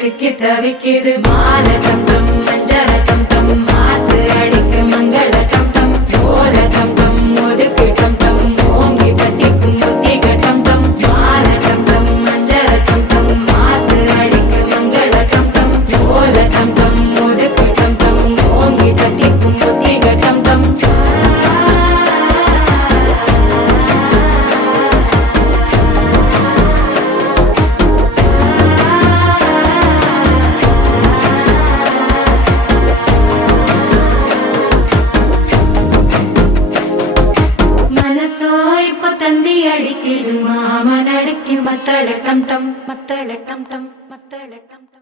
சிக்கி தவிக்குது மால டம் டம் மஞ்சள டம் டம் மாத்து அடிக்க மங்கள டம் டம் ஓல டம் டம் ஒதுக்கு டம் டம் ஓங்கி தட்டிக்கும் புத்திக டம் டம் மால டம் டம் மஞ்சள டம் டம் மாத்து அடிக்க மங்கள டம் டம் ஓல டம் டம் ஒதுக்கு டம் டம் ஓங்கி தட்டிக்கும் புத்திக டம் டம் தந்தி அடிக்குது மாமன் அடிக்கு மத்தள டம் டம் மத்தள டம் டம் மத்தள டம் டம்.